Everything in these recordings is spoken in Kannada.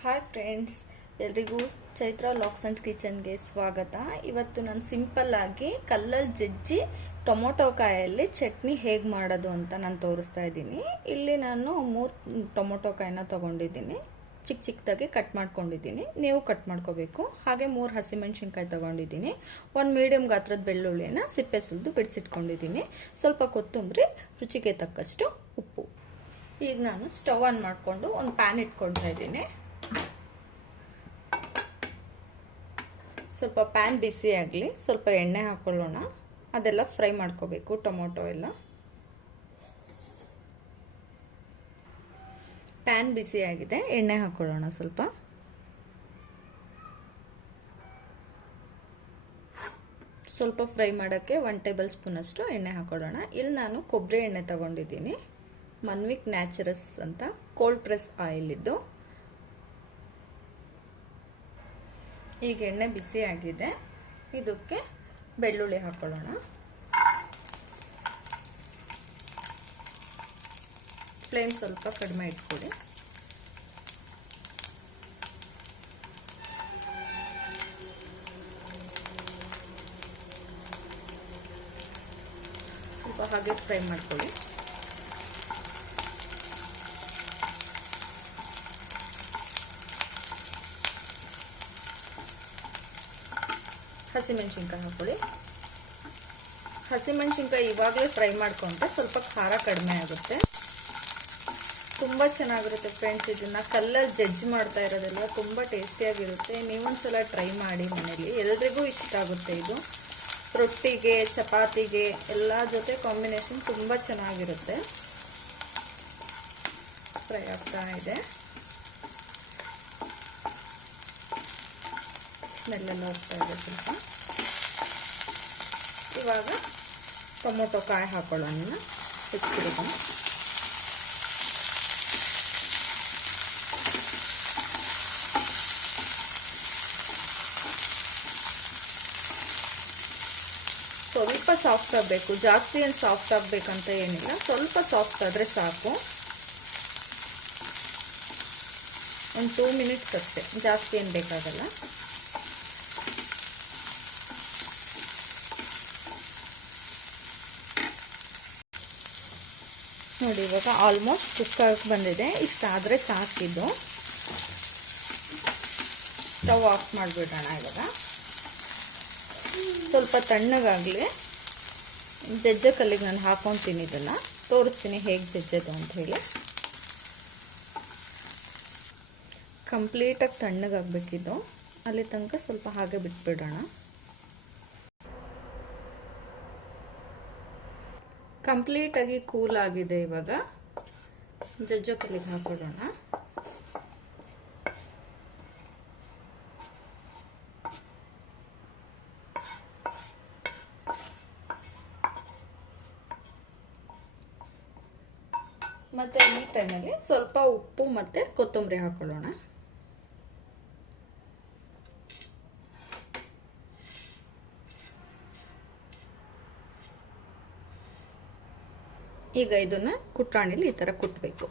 ಹಾಯ್ ಫ್ರೆಂಡ್ಸ್ ಎಲ್ರಿಗೂ ಚೈತ್ರ ಲಾಕ್ಸ್ ಆ್ಯಂಡ್ ಕಿಚನ್ಗೆ ಸ್ವಾಗತ. ಇವತ್ತು ನಾನು ಸಿಂಪಲ್ಲಾಗಿ ಕಲ್ಲಲ್ಲಿ ಜಜ್ಜಿ ಟೊಮೊಟೊ ಕಾಯಲ್ಲಿ ಚಟ್ನಿ ಹೇಗೆ ಮಾಡೋದು ಅಂತ ನಾನು ತೋರಿಸ್ತಾ ಇದ್ದೀನಿ. ಇಲ್ಲಿ ನಾನು ಮೂರು ಟೊಮೊಟೊ ಕಾಯಿನ ತೊಗೊಂಡಿದ್ದೀನಿ. ಚಿಕ್ಕ ಚಿಕ್ಕದಾಗಿ ಕಟ್ ಮಾಡ್ಕೊಂಡಿದ್ದೀನಿ. ನೀವು ಕಟ್ ಮಾಡ್ಕೋಬೇಕು. ಹಾಗೆ ಮೂರು ಹಸಿಮೆಣ್ಸಿನ್ಕಾಯಿ ತೊಗೊಂಡಿದ್ದೀನಿ. ಒಂದು ಮೀಡಿಯಮ್ ಗಾತ್ರದ ಬೆಳ್ಳುಳ್ಳಿಯನ್ನು ಸಿಪ್ಪೆ ಸುಲಿದು ಬಿಡಿಸಿಟ್ಕೊಂಡಿದ್ದೀನಿ. ಸ್ವಲ್ಪ ಕೊತ್ತಂಬರಿ, ರುಚಿಗೆ ತಕ್ಕಷ್ಟು ಉಪ್ಪು. ಈಗ ನಾನು ಸ್ಟವ್ ಆನ್ ಮಾಡಿಕೊಂಡು ಒಂದು ಪ್ಯಾನ್ ಇಟ್ಕೊಳ್ತಾ ಇದ್ದೀನಿ. ಸ್ವಲ್ಪ ಪ್ಯಾನ್ ಬಿಸಿ ಆಗಲಿ, ಸ್ವಲ್ಪ ಎಣ್ಣೆ ಹಾಕೊಳ್ಳೋಣ. ಅದೆಲ್ಲ ಫ್ರೈ ಮಾಡ್ಕೋಬೇಕು, ಟೊಮೊಟೊ ಎಲ್ಲ. ಪ್ಯಾನ್ ಆಗಿದೆ, ಎಣ್ಣೆ ಹಾಕೊಳ್ಳೋಣ ಸ್ವಲ್ಪ. ಸ್ವಲ್ಪ ಫ್ರೈ ಮಾಡೋಕ್ಕೆ ಒನ್ ಟೇಬಲ್ ಸ್ಪೂನಷ್ಟು ಎಣ್ಣೆ ಹಾಕೊಳ್ಳೋಣ. ಇಲ್ಲಿ ನಾನು ಕೊಬ್ಬರಿ ಎಣ್ಣೆ ತಗೊಂಡಿದ್ದೀನಿ. ಮನ್ವಿಕ್ ನ್ಯಾಚುರಸ್ ಅಂತ ಕೋಲ್ಡ್ ಪ್ರೆಸ್ ಆಯಿಲ್ ಇದ್ದು. ಈಗ ಎಣ್ಣೆ ಬಿಸಿ ಆಗಿದೆ. ಇದಕ್ಕೆ ಬೆಳ್ಳುಳ್ಳಿ ಹಾಕೊಳ್ಳೋಣ. ಫ್ಲೇಮ್ ಸ್ವಲ್ಪ ಕಡಿಮೆ ಇಟ್ಕೊಳ್ಳಿ. ಸ್ವಲ್ಪ ಹಾಗೆ ಫ್ರೈ ಮಾಡ್ಕೊಳ್ಳಿ. ಹಸಿಮೆಣ್ಸಿನ್ಕಾಯಿ ಹಾಕೊಳ್ಳಿ ಹಸಿಮೆಣ್ಸಿನ್ಕಾಯಿ ಇವಾಗಲೇ ಫ್ರೈ ಮಾಡ್ಕೊಂಡ್ರೆ ಸ್ವಲ್ಪ ಖಾರ ಕಡಿಮೆ ಆಗುತ್ತೆ. ತುಂಬ ಚೆನ್ನಾಗಿರುತ್ತೆ ಫ್ರೆಂಡ್ಸ್, ಇದನ್ನು ಕಲ್ಲಲ್ಲಿ ಜಡ್ಜ್ ಮಾಡ್ತಾ ಇರೋದೆಲ್ಲ ತುಂಬ ಟೇಸ್ಟಿಯಾಗಿರುತ್ತೆ. ನೀವೊಂದ್ಸಲ ಟ್ರೈ ಮಾಡಿ ಮನೇಲಿ ಎಲ್ರಿಗೂ ಇಷ್ಟ ಆಗುತ್ತೆ ಇದು. ರೊಟ್ಟಿಗೆ, ಚಪಾತಿಗೆ, ಎಲ್ಲ ಜೊತೆ ಕಾಂಬಿನೇಷನ್ ತುಂಬ ಚೆನ್ನಾಗಿರುತ್ತೆ. ಫ್ರೈ ಆಗ್ತಾ ಇದೆ. ಸ್ಮೆಲ್ಲೆಲ್ಲ ಹೋಗ್ತಾ ಇದೆ ಸ್ವಲ್ಪ. ಇವಾಗ ಟೊಮೊಟೊ ಕಾಯಿ ಹಾಕೊಳ್ಳೋಣ ಹೆಚ್ಚಿರೋದು. ಸ್ವಲ್ಪ ಸಾಫ್ಟ್ ಆಗಬೇಕು. ಜಾಸ್ತಿ ಏನು ಸಾಫ್ಟ್ ಆಗಬೇಕಂತ ಏನಿಲ್ಲ. ಸ್ವಲ್ಪ ಸಾಫ್ಟ್ ಆದರೆ ಸಾಕು. ಒಂದು ಟೂ ಮಿನಿಟ್ಸ್ ಅಷ್ಟೇ. ಜಾಸ್ತಿ ಏನು ಬೇಕಾಗಲ್ಲ. ನೋಡಿ, ಇವಾಗ ಆಲ್ಮೋಸ್ಟ್ ಕುಕ್ಕರ್ ಬಂದಿದೆ. ಇಷ್ಟಾದರೆ ಸಾಕಿದ್ದು ಸ್ಟವ್ ಆಫ್ ಮಾಡಿಬಿಡೋಣ ಇವಾಗ. ಸ್ವಲ್ಪ ತಣ್ಣಗಾಗಲಿ. ಜಜ್ಜ ಕಲ್ಲಿಗೆ ನಾನು ಹಾಕೊತೀನಿ ಇದನ್ನು. ತೋರಿಸ್ತೀನಿ ಹೇಗೆ ಜಜ್ಜೋದು ಅಂತ ಹೇಳಿ. ಕಂಪ್ಲೀಟಾಗಿ ತಣ್ಣಗಾಗಬೇಕಿದ್ದು ಅಲ್ಲಿ ತನಕ ಸ್ವಲ್ಪ ಹಾಗೆ ಬಿಟ್ಬಿಡೋಣ. ಕಂಪ್ಲೀಟಾಗಿ ಕೂಲ್ ಆಗಿದೆ ಇವಾಗ. ಜಜ್ಜೋ ಕಲ್ಲಿಗೆ ಹಾಕೊಡೋಣ ಮತ್ತು ಈ ಟೈಮಲ್ಲಿ ಸ್ವಲ್ಪ ಉಪ್ಪು ಮತ್ತು ಕೊತ್ತಂಬರಿ ಹಾಕೊಳ್ಳೋಣ. ಈಗ ಇದನ್ನು ಕುಟ್ರಾಣಿಲಿ ಈ ಥರ ಕುಟ್ಟಬೇಕು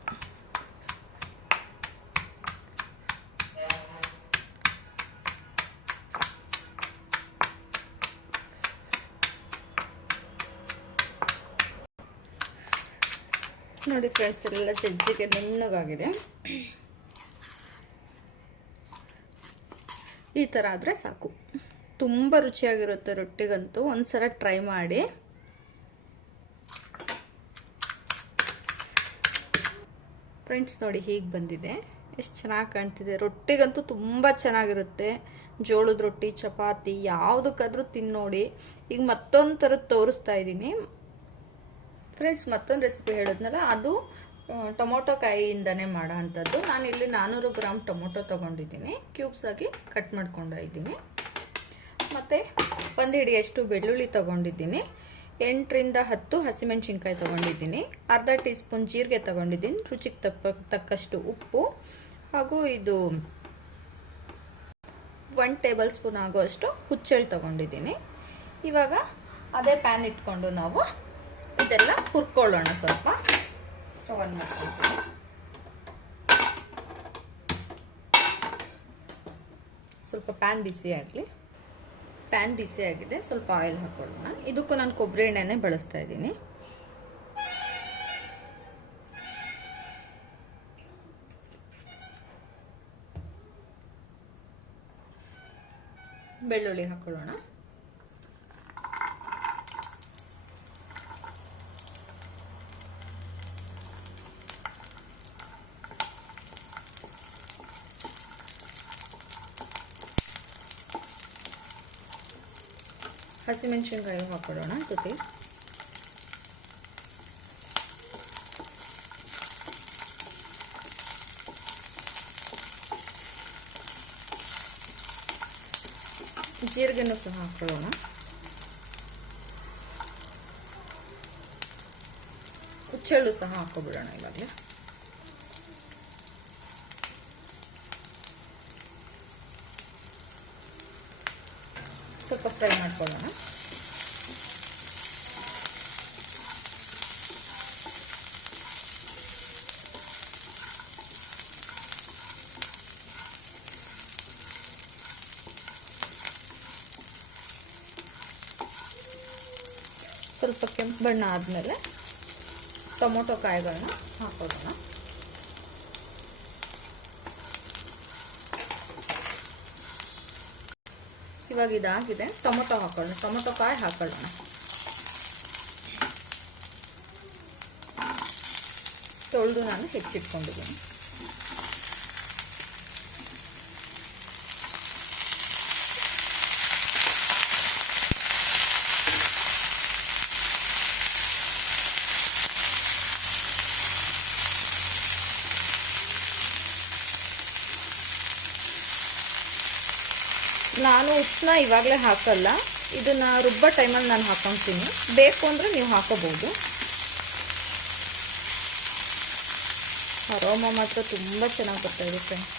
ನೋಡಿ ಫ್ರೆಂಡ್ಸ್ ಎಲ್ಲ ಜಜ್ಜಿಗೆ ನುಣ್ಣಗಾಗಿದೆ. ಈ ಥರ ಆದರೆ ಸಾಕು. ತುಂಬ ರುಚಿಯಾಗಿರುತ್ತೆ ರೊಟ್ಟಿಗಂತೂ. ಒಂದ್ಸಲ ಟ್ರೈ ಮಾಡಿ. ಫ್ರೆಂಡ್ಸ್ ನೋಡಿ ಹೀಗೆ ಬಂದಿದೆ. ಎಷ್ಟು ಚೆನ್ನಾಗಿ ಕಾಣ್ತಿದೆ. ರೊಟ್ಟಿಗಂತೂ ತುಂಬ ಚೆನ್ನಾಗಿರುತ್ತೆ. ಜೋಳದ ರೊಟ್ಟಿ, ಚಪಾತಿ ಯಾವುದಕ್ಕಾದ್ರೂ ತಿನ್ನೋಡಿ ಈಗ ಮತ್ತೊಂದು ಥರದ್ದು ತೋರಿಸ್ತಾ ಇದ್ದೀನಿ. ಫ್ರೆಂಡ್ಸ್ ಮತ್ತೊಂದು ರೆಸಿಪಿ ಹೇಳಿದ್ನಲ್ಲ, ಅದು ಟೊಮೊಟೊ ಕಾಯಿಯಿಂದನೇ ಮಾಡೋ ಅಂಥದ್ದು. ಇಲ್ಲಿ ನಾನ್ನೂರು ಗ್ರಾಮ್ ಟೊಮೊಟೊ ತೊಗೊಂಡಿದ್ದೀನಿ. ಕ್ಯೂಬ್ಸ್ ಆಗಿ ಕಟ್ ಮಾಡ್ಕೊಂಡಿದ್ದೀನಿ ಮತ್ತು ಒಂದು ಹಿಡಿಯಷ್ಟು ಬೆಳ್ಳುಳ್ಳಿ ತೊಗೊಂಡಿದ್ದೀನಿ. ಎಂಟರಿಂದ ಹತ್ತು ಹಸಿಮೆಣಸಿನ್ಕಾಯಿ ತೊಗೊಂಡಿದ್ದೀನಿ. ಅರ್ಧ ಟೀ ಸ್ಪೂನ್ ಜೀರಿಗೆ ತೊಗೊಂಡಿದ್ದೀನಿ. ರುಚಿಗೆ ತಪ್ಪ, ತಕ್ಕಷ್ಟು ಉಪ್ಪು. ಹಾಗೂ ಇದು ಒನ್ ಟೇಬಲ್ ಸ್ಪೂನ್ ಆಗುವಷ್ಟು ಹುಚ್ಚಳ್ಳಿ ತೊಗೊಂಡಿದ್ದೀನಿ. ಇವಾಗ ಅದೇ ಪ್ಯಾನ್ ಇಟ್ಕೊಂಡು ನಾವು ಇದೆಲ್ಲ ಹುರ್ಕೊಳ್ಳೋಣ ಸ್ವಲ್ಪ. ಸ್ವಲ್ಪ ಪ್ಯಾನ್ ಬಿಸಿ ಆಗಲಿ ಪ್ಯಾನ್ ಬಿಸಿ ಆಗಿದೆ ಸ್ವಲ್ಪ ಆಯಿಲ್ ಹಾಕೊಳ್ಳೋಣ. ಇದಕ್ಕೂ ನಾನು ಕೊಬ್ಬರಿ ಎಣ್ಣೆನೇ ಬಳಸ್ತಾ ಇದ್ದೀನಿ. ಬೆಳ್ಳುಳ್ಳಿ ಹಾಕೊಳ್ಳೋಣ. ಹಸಿಮೆಣಸಿನ್ಕಾಯಿ ಹಾಕೊಳ್ಳೋಣ ಜೊತೆ. ಜೀರಿಗೆನೂ ಸಹ ಹಾಕೊಳ್ಳೋಣ ಹುಚ್ಚೆಳ್ಳು ಸಹ ಹಾಕೊಬಿಡೋಣ ಇವಾಗಲೇ. ಸ್ವಲ್ಪ ಫ್ರೈ ಮಾಡ್ಕೊಳ್ಳೋಣ. ಸ್ವಲ್ಪ ಕೆಂಪು ಬಣ್ಣ ಆದಮೇಲೆ ಟೊಮೊಟೊ ಕಾಯಿಗಳನ್ನ ಹಾಕೊಳ್ಳೋಣ ಇವಾಗ ಇದಾಗಿದೆ. ಟೊಮೊಟೊ ಹಾಕೊಳ್ಳೋಣ. ಟೊಮೊಟೊ ಕಾಯಿ ಹಾಕೊಳ್ಳೋಣ. ತೊಳೆದು ನಾನು ಹೆಚ್ಚಿಟ್ಕೊಂಡಿದ್ದೀನಿ. ನಾನು ಉಪ್ಪನ್ನ ಇವಾಗಲೇ ಹಾಕಲ್ಲ. ಇದನ್ನು ರುಬ್ಬೋ ಟೈಮಲ್ಲಿ ನಾನು ಹಾಕೊತೀನಿ. ಬೇಕು ಅಂದರೆ ನೀವು ಹಾಕೋಬೋದು. ಅರೋಮ ಮಾತ್ರ ತುಂಬ ಚೆನ್ನಾಗಿ ಬರ್ತಾ ಇದೆ ಫ್ರೆಂಡ್ಸ್.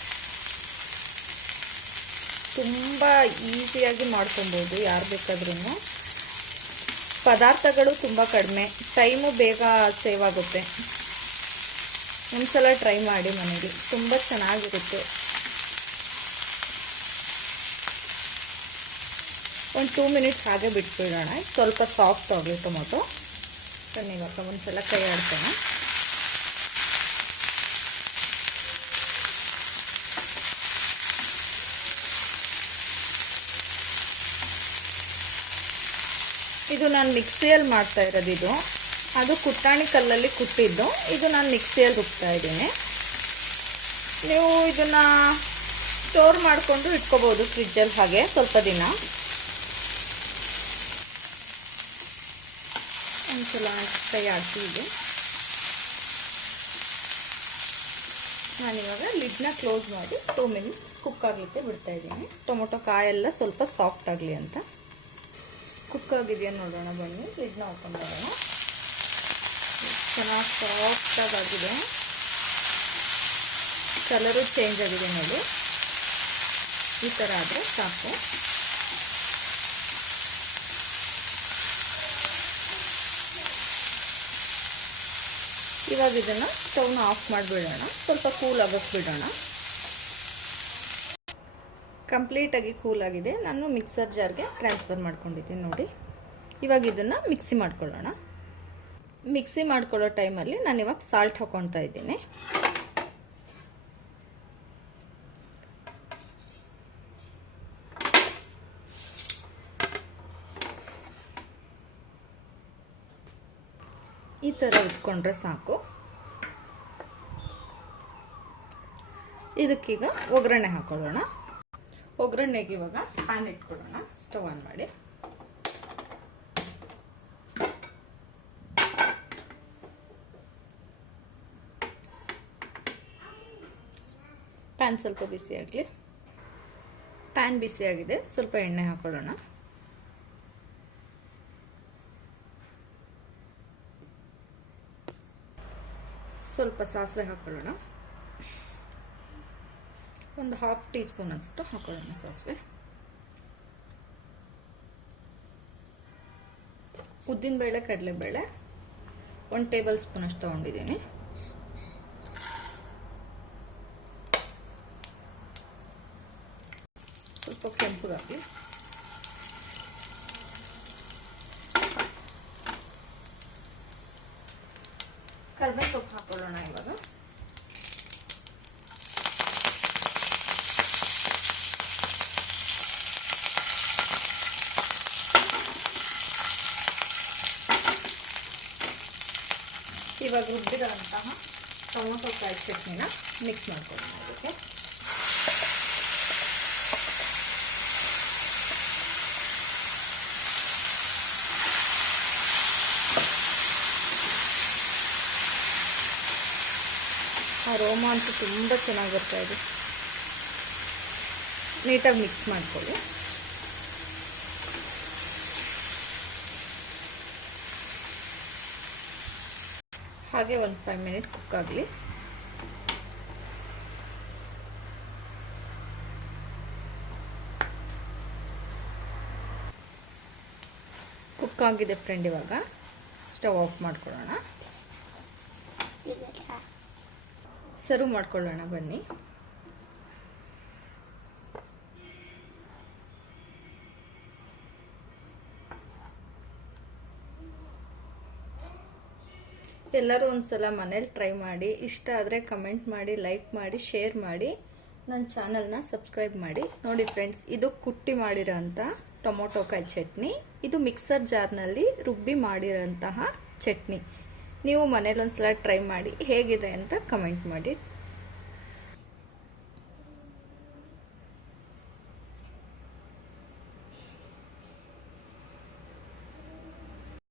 ತುಂಬ ಈಸಿಯಾಗಿ ಮಾಡ್ಕೊಬೋದು ಯಾರು ಬೇಕಾದ್ರೂ ಪದಾರ್ಥಗಳು ತುಂಬ ಕಡಿಮೆ. ಟೈಮು ಬೇಗ ಸೇವ್ ಆಗುತ್ತೆ. ಒಂದು ಸಲ ಟ್ರೈ ಮಾಡಿ ಮನೇಲಿ ತುಂಬ ಚೆನ್ನಾಗಿರುತ್ತೆ. ಒಂದು ಟೂ ಮಿನಿಟ್ಸ್ ಹಾಗೆ ಬಿಟ್ಬಿಡೋಣ. ಸ್ವಲ್ಪ ಸಾಫ್ಟ್ ಆಗಲಿ ಟೊಮೊಟೊ. ಬನ್ನಿ ಇವಾಗ ಒಂದ್ಸಲ ಕೈ ಆಡ್ತೇನೆ ಇದು ನಾನು ಮಿಕ್ಸಿಯಲ್ಲಿ ಮಾಡ್ತಾ ಇರೋದು ಇದು. ಅದು ಕುಟ್ಟಾಣಿ ಕಲ್ಲಲ್ಲಿ ಕುಟ್ಟಿದ್ದು. ಇದು ನಾನು ಮಿಕ್ಸಿಯಲ್ಲಿ ರುಬ್ತಾ ಇದ್ದೀನಿ. ನೀವು ಇದನ್ನು ಸ್ಟೋರ್ ಮಾಡಿಕೊಂಡು ಇಟ್ಕೋಬೋದು ಫ್ರಿಜ್ಜಲ್ಲಿ ಹಾಗೆ ಸ್ವಲ್ಪ ದಿನ. ಒಂದ್ಸಲ ಫ್ರೈ ಹಾಕಿ ಇದೆ ನಾನಿವಾಗ ಲಿಡ್ನ ಕ್ಲೋಸ್ ಮಾಡಿ ಟೂ ಮಿನಿಟ್ಸ್ ಕುಕ್ ಆಗಲಿಕ್ಕೆ ಬಿಡ್ತಾ ಇದ್ದೀನಿ. ಟೊಮೊಟೊ ಕಾಯೆಲ್ಲ ಸ್ವಲ್ಪ ಸಾಫ್ಟ್ ಆಗಲಿ ಅಂತ. ಕುಕ್ ಆಗಿದೆಯಾ ನೋಡೋಣ ಬನ್ನಿ. ಲಿಡ್ನ ಓಪನ್ ಮಾಡೋಣ. ಚೆನ್ನಾಗಿ ಸಾಫ್ಟಾಗಿ ಆಗಿದೆ. ಕಲರು ಚೇಂಜ್ ಆಗಿದೆ ನೋಡಿ. ಈ ಥರ ಆದರೆ ಸಾಕು. ಇವಾಗ ಇದನ್ನು ಸ್ಟವ್ನ ಆಫ್ ಮಾಡಿಬಿಡೋಣ. ಸ್ವಲ್ಪ ಕೂಲ್ ಆಗೋಕ್ಕೆ ಬಿಡೋಣ. ಕಂಪ್ಲೀಟಾಗಿ ಕೂಲ್ ಆಗಿದೆ. ನಾನು ಮಿಕ್ಸರ್ ಜಾರ್ಗೆ ಟ್ರಾನ್ಸ್ಫರ್ ಮಾಡ್ಕೊಂಡಿದ್ದೀನಿ ನೋಡಿ. ಇವಾಗ ಇದನ್ನು ಮಿಕ್ಸಿ ಮಾಡ್ಕೊಳ್ಳೋಣ. ಮಿಕ್ಸಿ ಮಾಡ್ಕೊಳ್ಳೋ ಟೈಮಲ್ಲಿ ನಾನು ಇವಾಗ ಸಾಲ್ಟ್ ಹಾಕೊಳ್ತಾ ಇದ್ದೀನಿ. ಥರ ಇಟ್ಕೊಂಡ್ರೆ ಸಾಕು. ಇದಕ್ಕೀಗ ಒಗ್ಗರಣೆ ಹಾಕೊಳ್ಳೋಣ. ಒಗ್ಗರಣೆಗೆ ಇವಾಗ ಪ್ಯಾನ್ ಇಟ್ಕೊಳ್ಳೋಣ ಸ್ಟವ್ ಆನ್ ಮಾಡಿ. ಪ್ಯಾನ್ ಸ್ವಲ್ಪ ಬಿಸಿ ಆಗಲಿ ಪ್ಯಾನ್ ಬಿಸಿ ಆಗಿದೆ ಸ್ವಲ್ಪ ಎಣ್ಣೆ ಹಾಕೊಳ್ಳೋಣ. ಸ್ವಲ್ಪ ಸಾಸಿವೆ ಹಾಕೊಳ್ಳೋಣ. ಒಂದು ಹಾಫ್ ಟೀ ಸ್ಪೂನ್ ಅಷ್ಟು ಹಾಕೊಳ್ಳೋಣ ಸಾಸಿವೆ. ಉದ್ದಿನಬೇಳೆ ಕಡಲೆಬೇಳೆ ಒಂದು ಟೇಬಲ್ ಸ್ಪೂನ್ ಅಷ್ಟು ತೊಗೊಂಡಿದ್ದೀನಿ. ಸ್ವಲ್ಪ ಕೆಂಪುಗಾಗಿ ಕರ್ಬೇವು ಸೊಪ್ಪು ಹಾಕೊಳ್ಳೋಣ ಇವಾಗ. ಇವಾಗ ರುಬ್ಬಿರೋಂತಹ ಟೊಮೊಟೊ ಕಾಯಿ ಚಟ್ನಿನ ಮಿಕ್ಸ್ ಮಾಡ್ಕೊಳ್ಳೋಣ ಅದಕ್ಕೆ ರೋಮ ಅಂತೂ ತುಂಬ ಚೆನ್ನಾಗಿ ಬರ್ತಾ ಇದೆ ನೀಟಾಗಿ ಮಿಕ್ಸ್ ಮಾಡ್ಕೊಳ್ಳಿ. ಹಾಗೆ ಒಂದು ಫೈವ್ ಮಿನಿಟ್ ಕುಕ್ ಆಗಲಿ. ಕುಕ್ ಆಗಿದೆ ಫ್ರೆಂಡ್ ಇವಾಗ. ಸ್ಟವ್ ಆಫ್ ಮಾಡ್ಕೊಳ್ಳೋಣ. ಸರ್ವ್ ಮಾಡ್ಕೊಳ್ಳೋಣ, ಬನ್ನಿ. ಎಲ್ಲರೂ ಒಂದ್ಸಲ ಮನೇಲಿ ಟ್ರೈ ಮಾಡಿ, ಇಷ್ಟ ಆದರೆ ಕಮೆಂಟ್ ಮಾಡಿ, ಲೈಕ್ ಮಾಡಿ, ಶೇರ್ ಮಾಡಿ ನನ್ನ ಚಾನಲ್ನ ಸಬ್ಸ್ಕ್ರೈಬ್ ಮಾಡಿ. ನೋಡಿ ಫ್ರೆಂಡ್ಸ್, ಇದು ಕುಟ್ಟಿ ಮಾಡಿರೋಂಥ ಟೊಮೊಟೊ ಕಾಯಿ ಚಟ್ನಿ, ಇದು ಮಿಕ್ಸರ್ ಜಾರ್ನಲ್ಲಿ ರುಬ್ಬಿ ಮಾಡಿರೋಂತಹ ಚಟ್ನಿ. ನೀವು ಮನೇಲಿ ಒಂದ್ಸಲ ಟ್ರೈ ಮಾಡಿ ಹೇಗಿದೆ ಅಂತ ಕಮೆಂಟ್ ಮಾಡಿ.